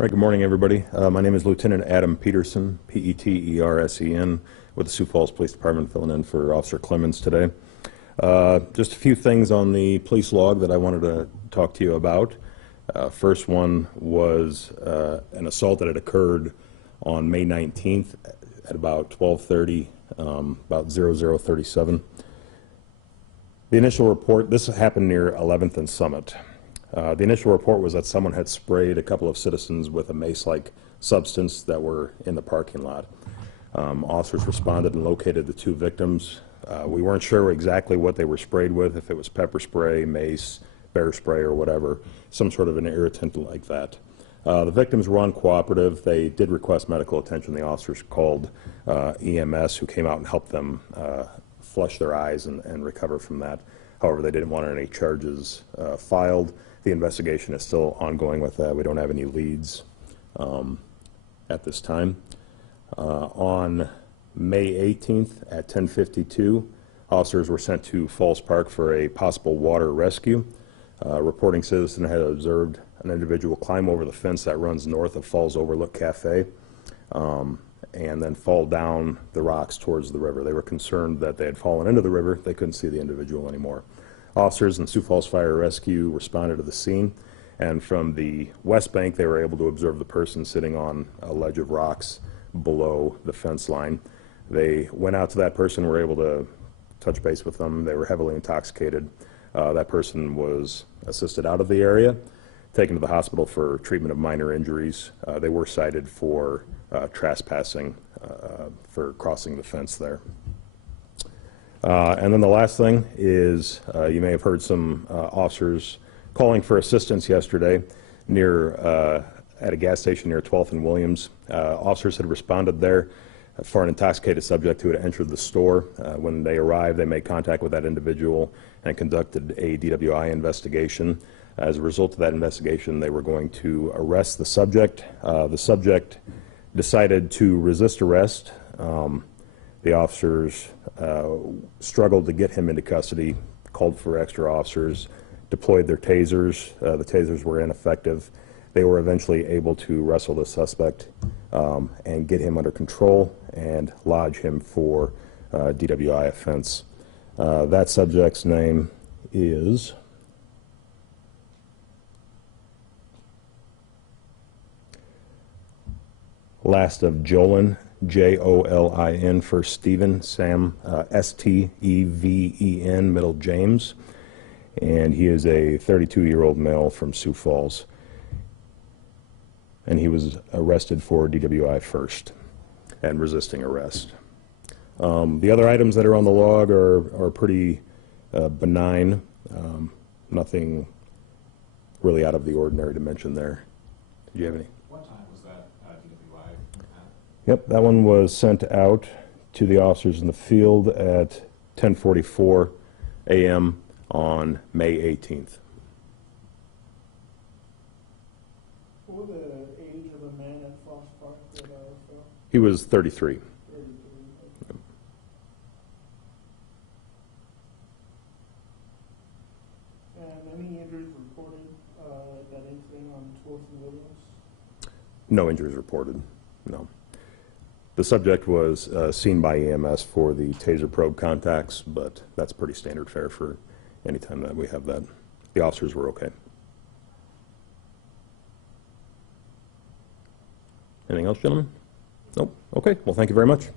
All right, good morning, everybody. My name is Lieutenant Adam Peterson, P-E-T-E-R-S-E-N, with the Sioux Falls Police Department, filling in for Officer Clemens today. Just a few things on the police log that I wanted to talk to you about. First one was an assault that had occurred on May 19th at about 12:30, about 0037. The initial report, this happened near 11th and Summit. The initial report was that someone had sprayed a couple of citizens with a mace-like substance that were in the parking lot. Officers responded and located the two victims. We weren't sure exactly what they were sprayed with, if it was pepper spray, mace, bear spray, or whatever, some sort of an irritant like that. The victims were uncooperative. They did request medical attention. The officers called EMS, who came out and helped them flush their eyes and recover from that. However, they didn't want any charges filed. The investigation is still ongoing with that. We don't have any leads at this time. On May 18th at 10:52, officers were sent to Falls Park for a possible water rescue. Reporting citizen had observed an individual climb over the fence that runs north of Falls Overlook Cafe and then fall down the rocks towards the river. They were concerned that they had fallen into the river. They couldn't see the individual anymore. Officers in Sioux Falls Fire Rescue responded to the scene, and from the west bank they were able to observe the person sitting on a ledge of rocks below the fence line. They went out to that person, were able to touch base with them. They were heavily intoxicated. That person was assisted out of the area, taken to the hospital for treatment of minor injuries. They were cited for trespassing for crossing the fence there. And then the last thing is you may have heard some officers calling for assistance yesterday near at a gas station near 12th and Williams. Officers had responded there for an intoxicated subject who had entered the store. When they arrived, they made contact with that individual and conducted a DWI investigation. As a result of that investigation, they were going to arrest the subject. The subject decided to resist arrest. The officers struggled to get him into custody, called for extra officers, deployed their tasers. The tasers were ineffective. They were eventually able to wrestle the suspect and get him under control and lodge him for DWI offense. That subject's name is last of Jolin, J-O-L-I-N, first Stephen, Sam, S-T-E-V-E-N, middle James, and he is a 32-year-old male from Sioux Falls, and he was arrested for DWI first and resisting arrest. The other items that are on the log are pretty benign, nothing really out of the ordinary to mention there. Did you have any? What time was that DWI? Yep, that one was sent out to the officers in the field at 10:44 a.m. on May 18th. What was the age of the man at Falls Park that fell? He was 33. 33. Yep. And any injuries reported at that incident on 12th and Williams? No injuries reported, no. The subject was seen by EMS for the taser probe contacts, but that's pretty standard fare for any time that we have that. The officers were okay. Anything else, gentlemen? Nope. Okay. Well, thank you very much.